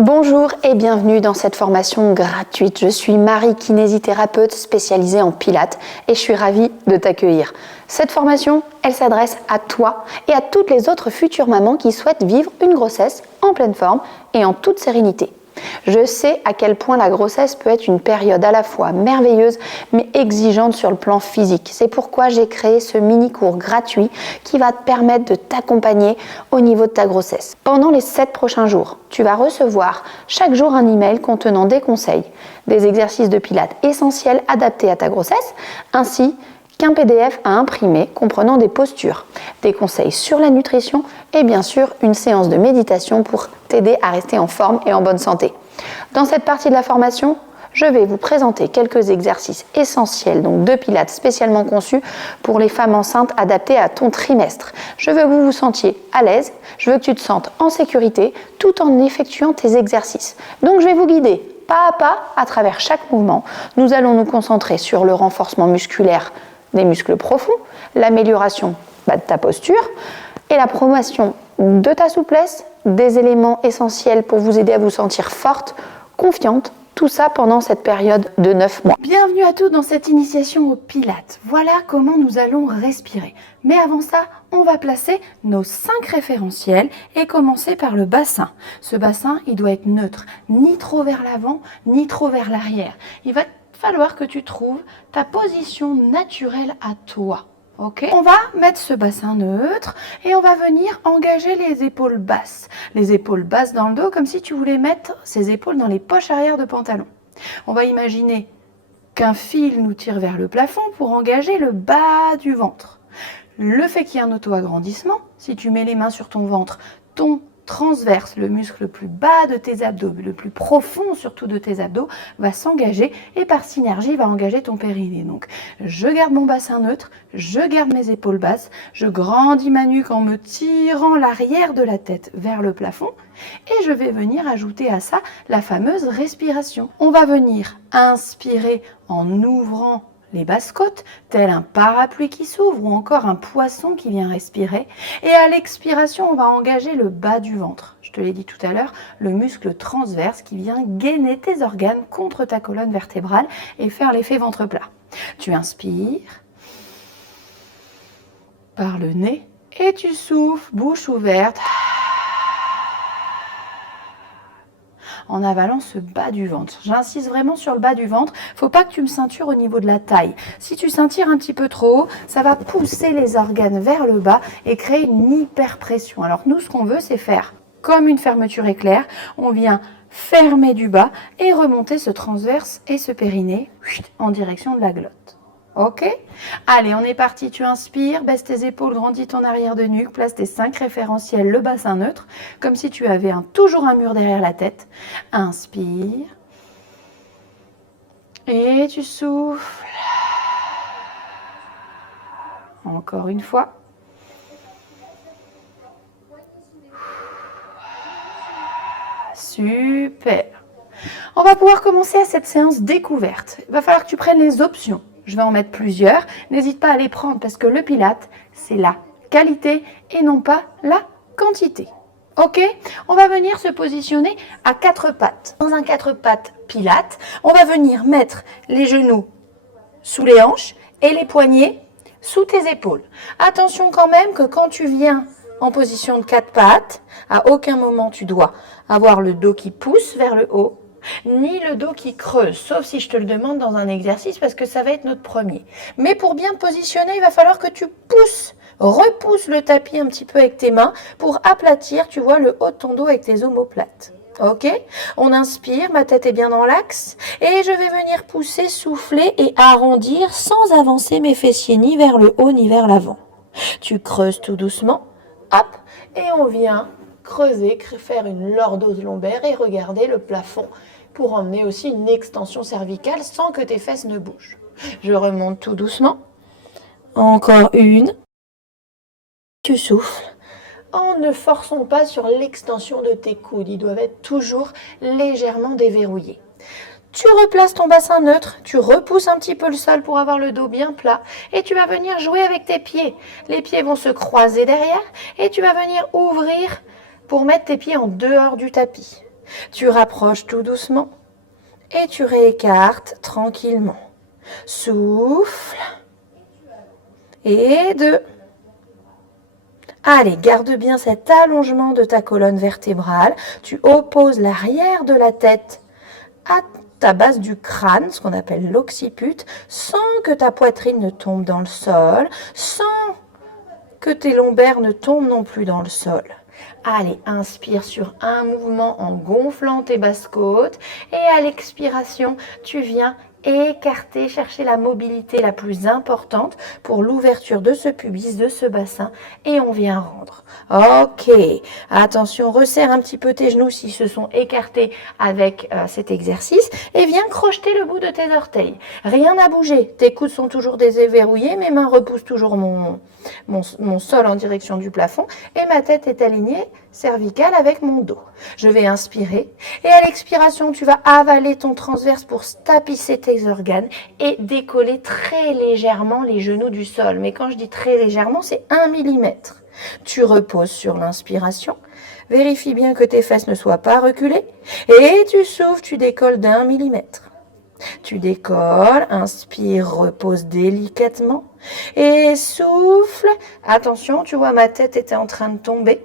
Bonjour et bienvenue dans cette formation gratuite. Je suis Marie, kinésithérapeute spécialisée en pilates et je suis ravie de t'accueillir. Cette formation, elle s'adresse à toi et à toutes les autres futures mamans qui souhaitent vivre une grossesse en pleine forme et en toute sérénité. Je sais à quel point la grossesse peut être une période à la fois merveilleuse mais exigeante sur le plan physique. C'est pourquoi j'ai créé ce mini-cours gratuit qui va te permettre de t'accompagner au niveau de ta grossesse. Pendant les 7 prochains jours, tu vas recevoir chaque jour un email contenant des conseils, des exercices de pilates essentiels adaptés à ta grossesse, ainsi qu'un PDF à imprimer comprenant des postures, des conseils sur la nutrition et bien sûr une séance de méditation pour t'aider à rester en forme et en bonne santé. Dans cette partie de la formation, je vais vous présenter quelques exercices essentiels donc de pilates spécialement conçus pour les femmes enceintes adaptés à ton trimestre. Je veux que vous vous sentiez à l'aise, je veux que tu te sentes en sécurité tout en effectuant tes exercices. Donc je vais vous guider pas à pas à travers chaque mouvement. Nous allons nous concentrer sur le renforcement musculaire des muscles profonds, l'amélioration de ta posture et la promotion de ta souplesse, des éléments essentiels pour vous aider à vous sentir forte, confiante, tout ça pendant cette période de 9 mois. Bienvenue à tous dans cette initiation au pilates. Voilà comment nous allons respirer. Mais avant ça, on va placer nos 5 référentiels et commencer par le bassin. Ce bassin, il doit être neutre, ni trop vers l'avant, ni trop vers l'arrière. Il va falloir que tu trouves ta position naturelle à toi. Ok, on va mettre ce bassin neutre et on va venir engager les épaules basses. Les épaules basses dans le dos comme si tu voulais mettre ces épaules dans les poches arrière de pantalon. On va imaginer qu'un fil nous tire vers le plafond pour engager le bas du ventre. Le fait qu'il y ait un auto-agrandissement, si tu mets les mains sur ton ventre, ton transverse, le muscle le plus bas de tes abdos, le plus profond surtout de tes abdos, va s'engager et par synergie va engager ton périnée. Donc je garde mon bassin neutre, je garde mes épaules basses, je grandis ma nuque en me tirant l'arrière de la tête vers le plafond et je vais venir ajouter à ça la fameuse respiration. On va venir inspirer en ouvrant les basses côtes, tel un parapluie qui s'ouvre ou encore un poisson qui vient respirer. Et à l'expiration, on va engager le bas du ventre. Je te l'ai dit tout à l'heure, le muscle transverse qui vient gainer tes organes contre ta colonne vertébrale et faire l'effet ventre plat. Tu inspires par le nez et tu souffles, bouche ouverte, en avalant ce bas du ventre. J'insiste vraiment sur le bas du ventre. Faut pas que tu me ceintures au niveau de la taille. Si tu ceintures un petit peu trop haut, ça va pousser les organes vers le bas et créer une hyperpression. Alors nous, ce qu'on veut, c'est faire comme une fermeture éclair. On vient fermer du bas et remonter ce transverse et ce périnée en direction de la glotte. Ok? Allez, on est parti. Tu inspires, baisse tes épaules, grandis ton arrière de nuque, place tes 5 référentiels, le bassin neutre, comme si tu avais toujours un mur derrière la tête. Inspire. Et tu souffles. Encore une fois. Super. On va pouvoir commencer à cette séance découverte. Il va falloir que tu prennes les options. Je vais en mettre plusieurs. N'hésite pas à les prendre parce que le pilate, c'est la qualité et non pas la quantité. Ok? On va venir se positionner à 4 pattes. Dans un 4 pattes pilate, on va venir mettre les genoux sous les hanches et les poignets sous tes épaules. Attention quand même que quand tu viens en position de 4 pattes, à aucun moment tu dois avoir le dos qui pousse vers le haut, ni le dos qui creuse, sauf si je te le demande dans un exercice parce que ça va être notre premier. Mais pour bien te positionner, il va falloir que tu repousses le tapis un petit peu avec tes mains pour aplatir, tu vois, le haut de ton dos avec tes omoplates. Ok? On inspire, ma tête est bien dans l'axe et je vais venir pousser, souffler et arrondir sans avancer mes fessiers ni vers le haut ni vers l'avant. Tu creuses tout doucement, hop, et on vient creuser, faire une lordose lombaire et regarder le plafond pour emmener aussi une extension cervicale sans que tes fesses ne bougent. Je remonte tout doucement. Encore une. Tu souffles. En ne forçons pas sur l'extension de tes coudes. Ils doivent être toujours légèrement déverrouillés. Tu replaces ton bassin neutre, tu repousses un petit peu le sol pour avoir le dos bien plat et tu vas venir jouer avec tes pieds. Les pieds vont se croiser derrière et tu vas venir ouvrir pour mettre tes pieds en dehors du tapis. Tu rapproches tout doucement et tu réécartes tranquillement. Souffle. Et 2. Allez, garde bien cet allongement de ta colonne vertébrale. Tu opposes l'arrière de la tête à ta base du crâne, ce qu'on appelle l'occiput, sans que ta poitrine ne tombe dans le sol, sans que tes lombaires ne tombent non plus dans le sol. Allez, inspire sur un mouvement en gonflant tes basses côtes et à l'expiration, tu viens écarter, chercher la mobilité la plus importante pour l'ouverture de ce pubis, de ce bassin et on vient rendre. Ok, attention, resserre un petit peu tes genoux s'ils se sont écartés avec cet exercice et viens crocheter le bout de tes orteils. Rien n'a bougé, tes coudes sont toujours déverrouillés, mes mains repoussent toujours mon sol en direction du plafond et ma tête est alignée cervicale avec mon dos. Je vais inspirer et à l'expiration, tu vas avaler ton transverse pour tapisser tes organes et décoller très légèrement les genoux du sol. Mais quand je dis très légèrement, c'est 1 mm. Tu reposes sur l'inspiration. Vérifie bien que tes fesses ne soient pas reculées et tu souffles, tu décolles d'1 mm. Tu décolles, inspire, repose délicatement et souffle. Attention, tu vois, ma tête était en train de tomber.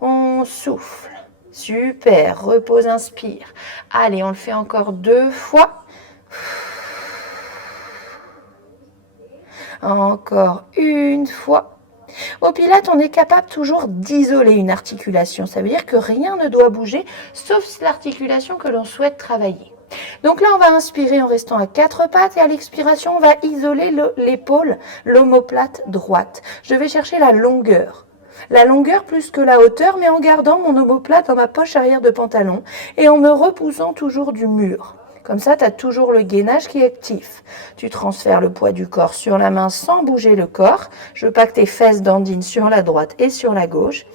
On souffle. Super, repose, inspire. Allez, on le fait encore 2 fois. Encore une fois. Au Pilates, on est capable toujours d'isoler une articulation. Ça veut dire que rien ne doit bouger, sauf l'articulation que l'on souhaite travailler. Donc là, on va inspirer en restant à 4 pattes et à l'expiration, on va isoler l'épaule, l'omoplate droite. Je vais chercher la longueur. La longueur plus que la hauteur, mais en gardant mon omoplate dans ma poche arrière de pantalon et en me repoussant toujours du mur. Comme ça, tu as toujours le gainage qui est actif. Tu transfères le poids du corps sur la main sans bouger le corps. Je veux pas que tes fesses dandinent sur la droite et sur la gauche.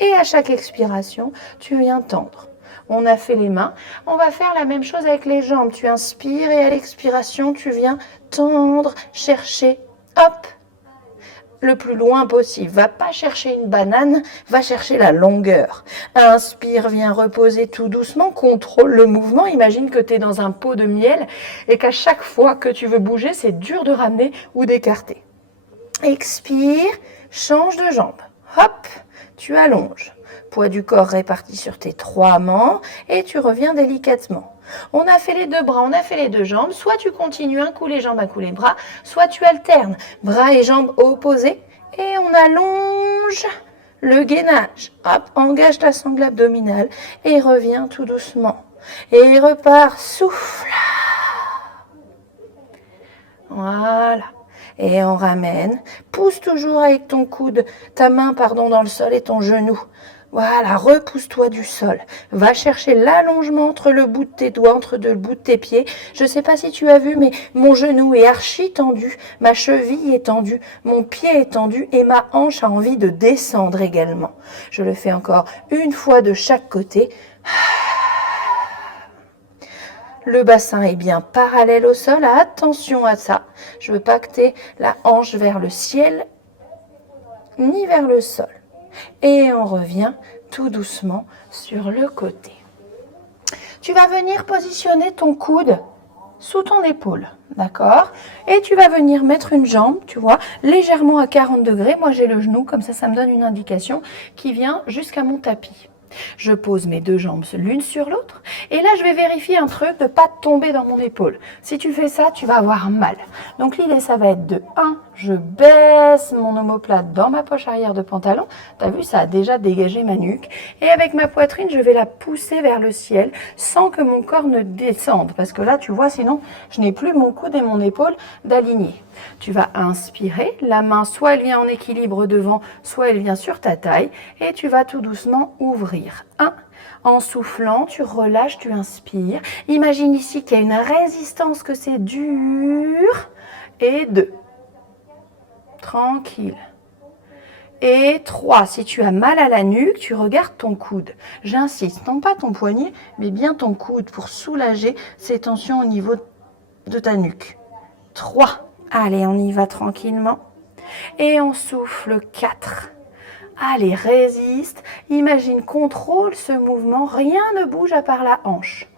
Et à chaque expiration, tu viens tendre. On a fait les mains. On va faire la même chose avec les jambes. Tu inspires et à l'expiration, tu viens tendre, chercher, hop, le plus loin possible. Va pas chercher une banane, va chercher la longueur. Inspire, viens reposer tout doucement, contrôle le mouvement. Imagine que tu es dans un pot de miel et qu'à chaque fois que tu veux bouger, c'est dur de ramener ou d'écarter. Expire, change de jambe. Hop, tu allonges. Poids du corps réparti sur tes 3 membres et tu reviens délicatement. On a fait les 2 bras, on a fait les 2 jambes. Soit tu continues un coup les jambes, un coup les bras, soit tu alternes bras et jambes opposés et on allonge le gainage. Hop, engage ta sangle abdominale et reviens tout doucement. Et repars, souffle. Voilà. Et on ramène. Pousse toujours avec ton coude, ta main, dans le sol et ton genou. Voilà, repousse-toi du sol. Va chercher l'allongement entre le bout de tes doigts, entre le bout de tes pieds. Je ne sais pas si tu as vu, mais mon genou est archi tendu, ma cheville est tendue, mon pied est tendu et ma hanche a envie de descendre également. Je le fais encore une fois de chaque côté. Le bassin est bien parallèle au sol. Attention à ça. Je ne veux pas que tu aies la hanche vers le ciel ni vers le sol. Et on revient tout doucement sur le côté. Tu vas venir positionner ton coude sous ton épaule, d'accord? Et tu vas venir mettre une jambe, tu vois, légèrement à 40 degrés. Moi, j'ai le genou, comme ça me donne une indication qui vient jusqu'à mon tapis. Je pose mes 2 jambes l'une sur l'autre et là je vais vérifier un truc de ne pas tomber dans mon épaule. Si tu fais ça, tu vas avoir mal. Donc l'idée ça va être de 1, je baisse mon omoplate dans ma poche arrière de pantalon. Tu as vu, ça a déjà dégagé ma nuque. Et avec ma poitrine, je vais la pousser vers le ciel sans que mon corps ne descende. Parce que là, tu vois, sinon, je n'ai plus mon coude et mon épaule d'aligner. Tu vas inspirer, la main soit elle vient en équilibre devant, soit elle vient sur ta taille et tu vas tout doucement ouvrir. 1, en soufflant, tu relâches, tu inspires. Imagine ici qu'il y a une résistance, que c'est dur. Et 2, tranquille. Et 3, si tu as mal à la nuque, tu regardes ton coude. J'insiste, non pas ton poignet, mais bien ton coude pour soulager ces tensions au niveau de ta nuque. 3. Allez, on y va tranquillement. Et on souffle 4. Allez, résiste. Imagine, contrôle ce mouvement. Rien ne bouge à part la hanche.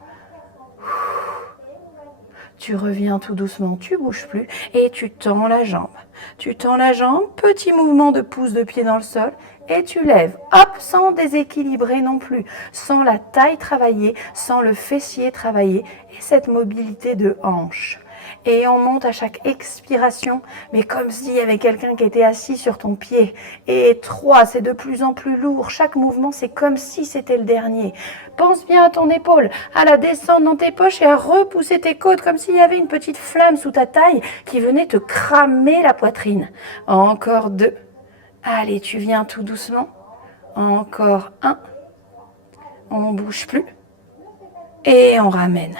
Tu reviens tout doucement, tu bouges plus et tu tends la jambe. Tu tends la jambe, petit mouvement de pouce de pied dans le sol et tu lèves. Hop, sans déséquilibrer non plus, sans la taille travailler, sans le fessier travailler et cette mobilité de hanche. Et on monte à chaque expiration, mais comme s'il y avait quelqu'un qui était assis sur ton pied. Et 3, c'est de plus en plus lourd. Chaque mouvement, c'est comme si c'était le dernier. Pense bien à ton épaule, à la descendre dans tes poches et à repousser tes côtes comme s'il y avait une petite flamme sous ta taille qui venait te cramer la poitrine. Encore 2. Allez, tu viens tout doucement. Encore 1. On ne bouge plus. Et on ramène.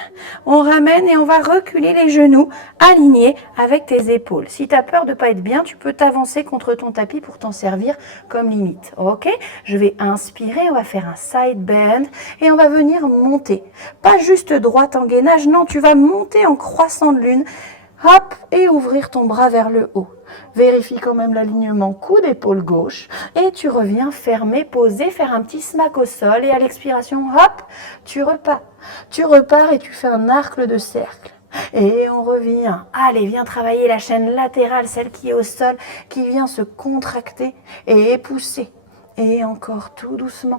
On ramène et on va reculer les genoux alignés avec tes épaules. Si tu as peur de ne pas être bien, tu peux t'avancer contre ton tapis pour t'en servir comme limite. Ok? Je vais inspirer, on va faire un side bend et on va venir monter. Pas juste droite en gainage, non, tu vas monter en croissant de lune. Hop, et ouvrir ton bras vers le haut. Vérifie quand même l'alignement coude, épaule gauche. Et tu reviens fermer, poser, faire un petit smack au sol. Et à l'expiration, hop, tu repars. Tu repars et tu fais un arc de cercle. Et on revient. Allez, viens travailler la chaîne latérale, celle qui est au sol, qui vient se contracter et pousser. Et encore tout doucement.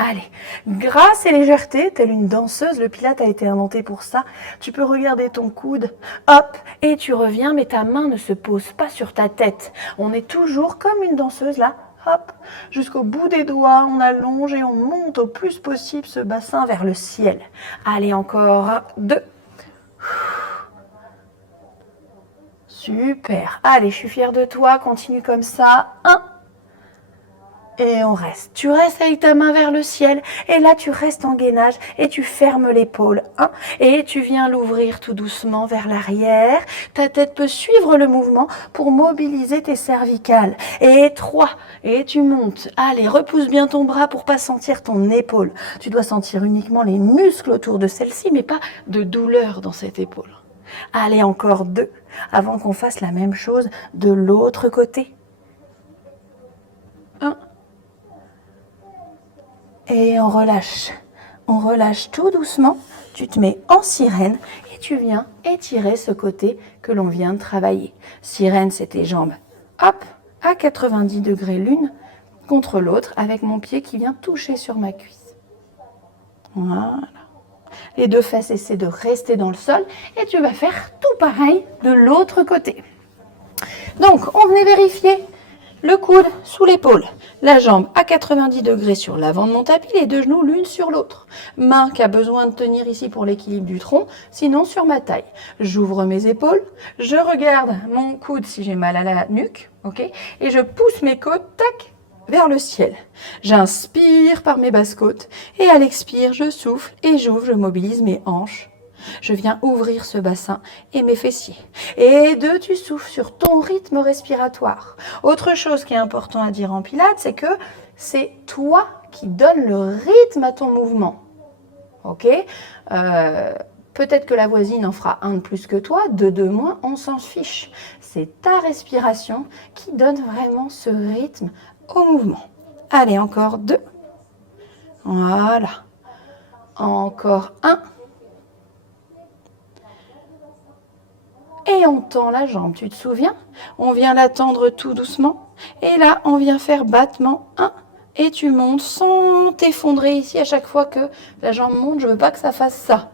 Allez, grâce et légèreté, telle une danseuse, le Pilate a été inventé pour ça. Tu peux regarder ton coude, hop, et tu reviens, mais ta main ne se pose pas sur ta tête. On est toujours comme une danseuse là, hop, jusqu'au bout des doigts, on allonge et on monte au plus possible ce bassin vers le ciel. Allez, encore 2. Super, allez, je suis fière de toi, continue comme ça, 1. Et on reste. Tu restes avec ta main vers le ciel. Et là, tu restes en gainage et tu fermes l'épaule. Et tu viens l'ouvrir tout doucement vers l'arrière. Ta tête peut suivre le mouvement pour mobiliser tes cervicales. Et 3. Et tu montes. Allez, repousse bien ton bras pour pas sentir ton épaule. Tu dois sentir uniquement les muscles autour de celle-ci, mais pas de douleur dans cette épaule. Allez, encore 2. Avant qu'on fasse la même chose de l'autre côté. 1. Et on relâche tout doucement, tu te mets en sirène et tu viens étirer ce côté que l'on vient de travailler. Sirène, c'est tes jambes, hop, à 90 degrés l'une contre l'autre avec mon pied qui vient toucher sur ma cuisse. Voilà. Les 2 fesses essaient de rester dans le sol et tu vas faire tout pareil de l'autre côté. Donc, on venait vérifier. Le coude sous l'épaule, la jambe à 90 degrés sur l'avant de mon tapis, les 2 genoux l'une sur l'autre. Main qui a besoin de tenir ici pour l'équilibre du tronc, sinon sur ma taille. J'ouvre mes épaules, je regarde mon coude si j'ai mal à la nuque, ok, et je pousse mes côtes, tac, vers le ciel. J'inspire par mes basses côtes et à l'expire, je souffle et j'ouvre, je mobilise mes hanches. Je viens ouvrir ce bassin et mes fessiers. Et 2, tu souffles sur ton rythme respiratoire. Autre chose qui est important à dire en Pilates, c'est que c'est toi qui donnes le rythme à ton mouvement. Ok ? Peut-être que la voisine en fera 1 de plus que toi, 2 de moins, on s'en fiche. C'est ta respiration qui donne vraiment ce rythme au mouvement. Allez, encore 2. Voilà. Encore 1. Et on tend la jambe, tu te souviens? On vient la tendre tout doucement. Et là, on vient faire battement 1. Et tu montes sans t'effondrer ici à chaque fois que la jambe monte. Je ne veux pas que ça fasse ça.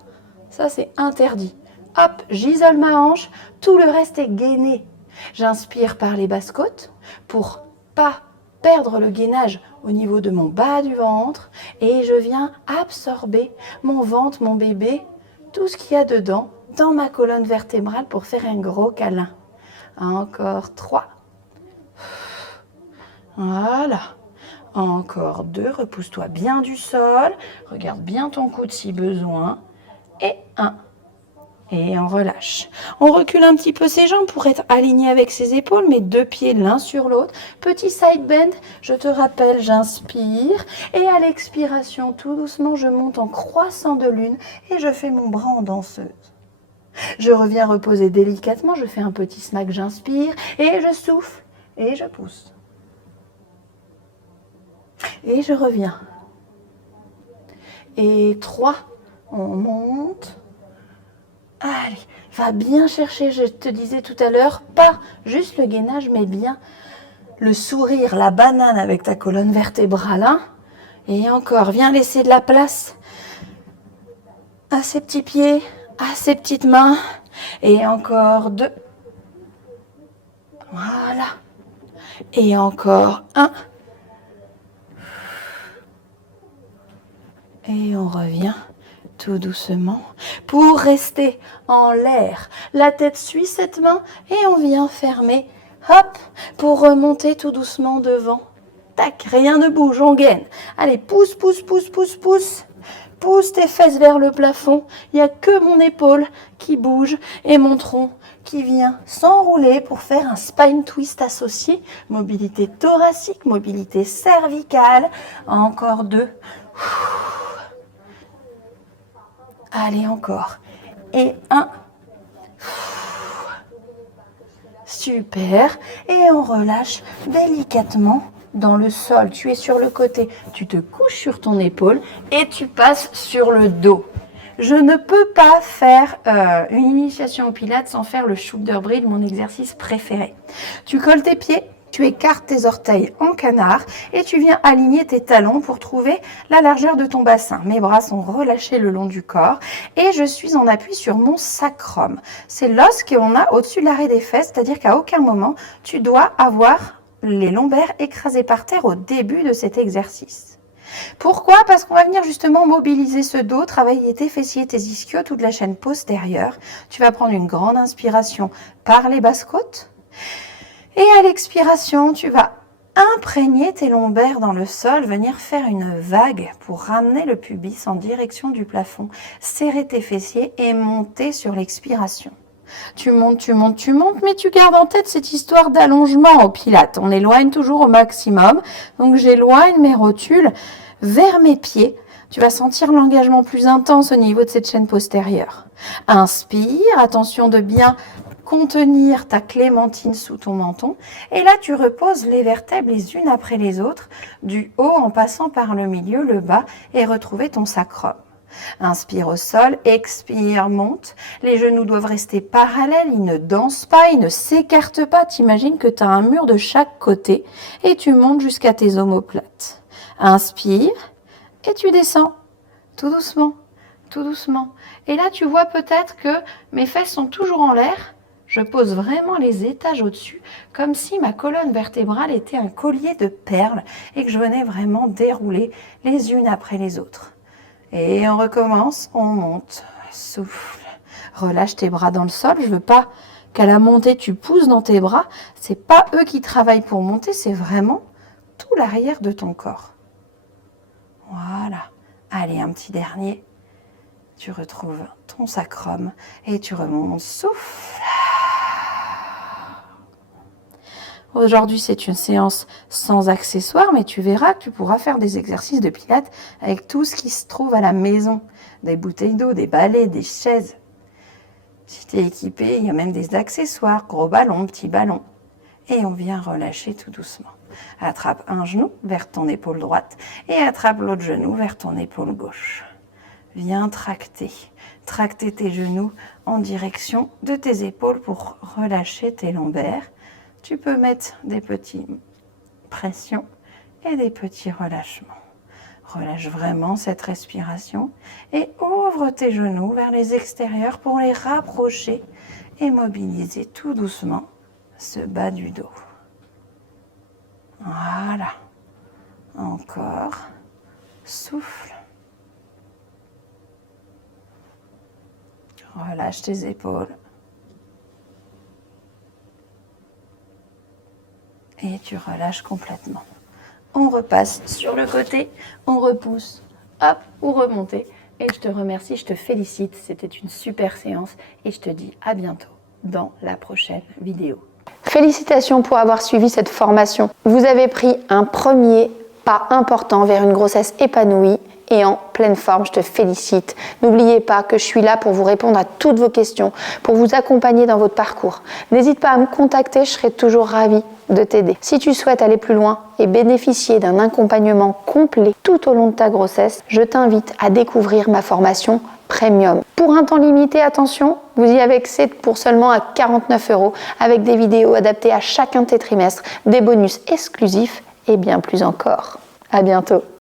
Ça, c'est interdit. Hop, j'isole ma hanche. Tout le reste est gainé. J'inspire par les basses côtes pour pas perdre le gainage au niveau de mon bas du ventre. Et je viens absorber mon ventre, mon bébé, tout ce qu'il y a dedans, dans ma colonne vertébrale pour faire un gros câlin. Encore 3. Voilà. Encore 2. Repousse-toi bien du sol. Regarde bien ton coude si besoin. Et 1. Et on relâche. On recule un petit peu ses jambes pour être aligné avec ses épaules, mais 2 pieds l'un sur l'autre. Petit side bend, je te rappelle, j'inspire. Et à l'expiration, tout doucement, je monte en croissant de lune et je fais mon bras en danseuse. Je reviens reposer délicatement, je fais un petit smack, j'inspire et je souffle et je pousse. Et je reviens. Et 3, on monte. Allez, va bien chercher, je te disais tout à l'heure, pas juste le gainage, mais bien le sourire, la banane avec ta colonne vertébrale. Et encore, viens laisser de la place à ses petits pieds, à ses petites mains. Et encore 2. Voilà. Et encore 1. Et on revient tout doucement pour rester en l'air. La tête suit cette main et on vient fermer. Hop, pour remonter tout doucement devant. Tac, rien ne bouge, on gaine. Allez, pousse, pousse, pousse, pousse, pousse. Pousse tes fesses vers le plafond. Il n'y a que mon épaule qui bouge et mon tronc qui vient s'enrouler pour faire un spine twist associé. Mobilité thoracique, mobilité cervicale. Encore 2. Allez, encore. Et 1. Super. Et on relâche délicatement dans le sol. Tu es sur le côté. Tu te couches sur ton épaule et tu passes sur le dos. Je ne peux pas faire une initiation au Pilates sans faire le shoulder breath, mon exercice préféré. Tu colles tes pieds. Tu écartes tes orteils en canard et tu viens aligner tes talons pour trouver la largeur de ton bassin. Mes bras sont relâchés le long du corps et je suis en appui sur mon sacrum. C'est l'os qu'on a au-dessus de l'arrêt des fesses, c'est-à-dire qu'à aucun moment, tu dois avoir les lombaires écrasés par terre au début de cet exercice. Pourquoi? Parce qu'on va venir justement mobiliser ce dos, travailler tes fessiers, tes ischios, toute la chaîne postérieure. Tu vas prendre une grande inspiration par les basses côtes. Et à l'expiration, tu vas imprégner tes lombaires dans le sol, venir faire une vague pour ramener le pubis en direction du plafond, serrer tes fessiers et monter sur l'expiration. Tu montes, tu montes, tu montes, mais tu gardes en tête cette histoire d'allongement au Pilates. On éloigne toujours au maximum, donc j'éloigne mes rotules vers mes pieds. Tu vas sentir l'engagement plus intense au niveau de cette chaîne postérieure. Inspire, attention de bien contenir ta clémentine sous ton menton. Et là, tu reposes les vertèbres les unes après les autres, du haut en passant par le milieu, le bas, et retrouver ton sacrum. Inspire au sol, expire, monte. Les genoux doivent rester parallèles, ils ne dansent pas, ils ne s'écartent pas. T'imagines que tu as un mur de chaque côté et tu montes jusqu'à tes omoplates. Inspire et tu descends, tout doucement, tout doucement. Et là, tu vois peut-être que mes fesses sont toujours en l'air. Je pose vraiment les étages au-dessus, comme si ma colonne vertébrale était un collier de perles et que je venais vraiment dérouler les unes après les autres. Et on recommence, on monte, souffle, relâche tes bras dans le sol. Je veux pas qu'à la montée, tu pousses dans tes bras. C'est pas eux qui travaillent pour monter, c'est vraiment tout l'arrière de ton corps. Voilà. Allez, un petit dernier. Tu retrouves ton sacrum et tu remontes, souffle. Aujourd'hui, c'est une séance sans accessoires, mais tu verras que tu pourras faire des exercices de pilates avec tout ce qui se trouve à la maison. Des bouteilles d'eau, des balais, des chaises. Si tu es équipé, il y a même des accessoires, gros ballons, petits ballons. Et on vient relâcher tout doucement. Attrape un genou vers ton épaule droite et attrape l'autre genou vers ton épaule gauche. Viens tracter tes genoux en direction de tes épaules pour relâcher tes lombaires. Tu peux mettre des petites pressions et des petits relâchements. Relâche vraiment cette respiration et ouvre tes genoux vers les extérieurs pour les rapprocher et mobiliser tout doucement ce bas du dos. Voilà. Encore. Souffle. Relâche tes épaules. Et tu relâches complètement. On repasse sur le côté, on repousse, hop, ou remonter. Et je te remercie, je te félicite. C'était une super séance et je te dis à bientôt dans la prochaine vidéo. Félicitations pour avoir suivi cette formation. Vous avez pris un premier pas important vers une grossesse épanouie et en pleine forme. Je te félicite. N'oubliez pas que je suis là pour vous répondre à toutes vos questions, pour vous accompagner dans votre parcours. N'hésite pas à me contacter, je serai toujours ravie de t'aider. Si tu souhaites aller plus loin et bénéficier d'un accompagnement complet tout au long de ta grossesse, je t'invite à découvrir ma formation Premium. Pour un temps limité, attention, vous y avez accès pour seulement à 49 € avec des vidéos adaptées à chacun de tes trimestres, des bonus exclusifs et bien plus encore. À bientôt.